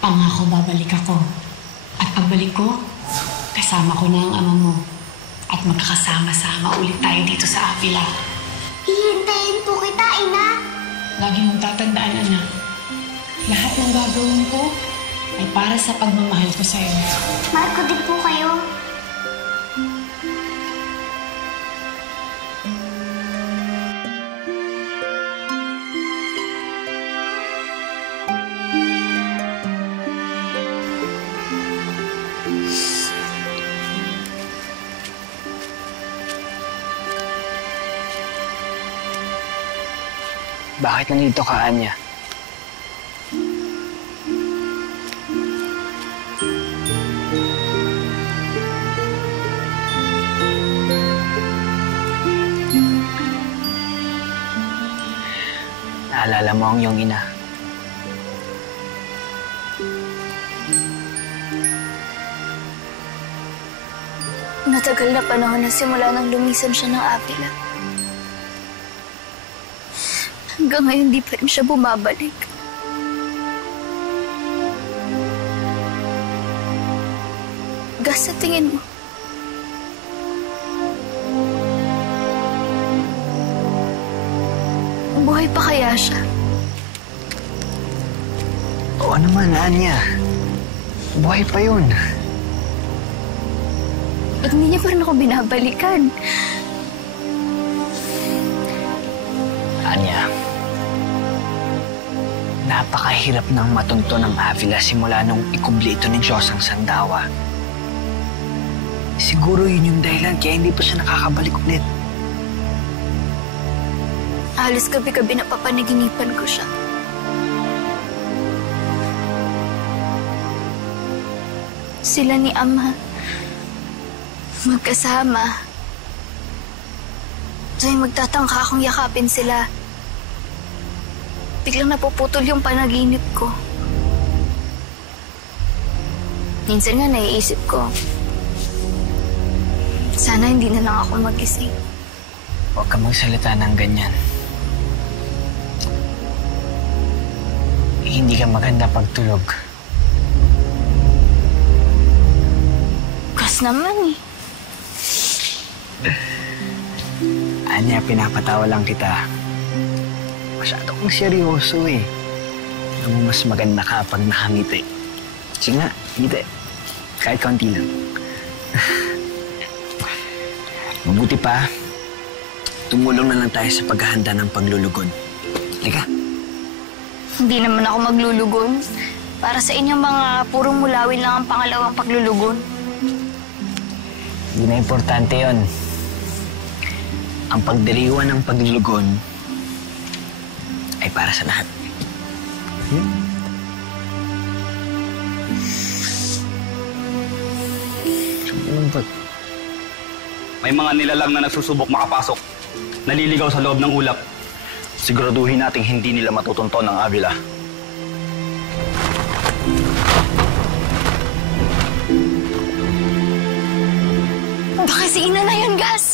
Pangako babalik ako. At pagbalik ko, kasama ko na ang ama mo. At magkakasama-sama ulit tayo dito sa Avila. Hihintayin po kita, Ina. Lagi mong tatandaan, anak. Lahat ng gagawin ko ay para sa pagmamahal ko sa'yo. Mahal ko din po kayo. Bakit nandito ka, Anya? Naalala mo ang iyong ina. Matagal na panahon na simula nang lumisan siya ng Avila. Hanggang ngayon, di pa rin siya bumabalik. Gus, sa tingin mo, buhay pa kaya siya? Oo naman, Anya. Buhay pa yun. Ba't hindi niya pa rin ako binabalikan? Anya, napakahirap nang matunto ng Avila simula nung ikubli ito ni Diyos ang Sandawa. Siguro yun yung dahilan kaya hindi pa siya nakakabalik ulit. Halos gabi-gabi na papanaginipan ko siya. Sila ni Ama, magkasama. Tuwing magtatangka akong yakapin sila, biglang napuputol yung panaginip ko. Minsan nga naiisip ko, sana hindi na lang ako magising. Huwag ka magsalita ng ganyan. Hindi ka maganda pagtulog. Gus naman eh. Anya, pinapatawa lang kita. Masyado kang seryoso eh. Alam mo, mas maganda ka pag nakangiti. Sige nga, ngiti. Kahit kaunti lang. Mabuti pa, tumulong na lang tayo sa paghahanda ng paglulugod. Halika. Hindi naman ako maglulugon. Para sa inyong mga purong mulawin lang ang pangalawang paglulugon. Hindi na importante yon. Ang pagdiriwan ng paglulugon ay para sa lahat. May mga nilalang na nagsusubok makapasok. Naliligaw sa loob ng ulap. Siguraduhin nating hindi nila matutunton ang Avila. Baka si Ina na yun, Gus!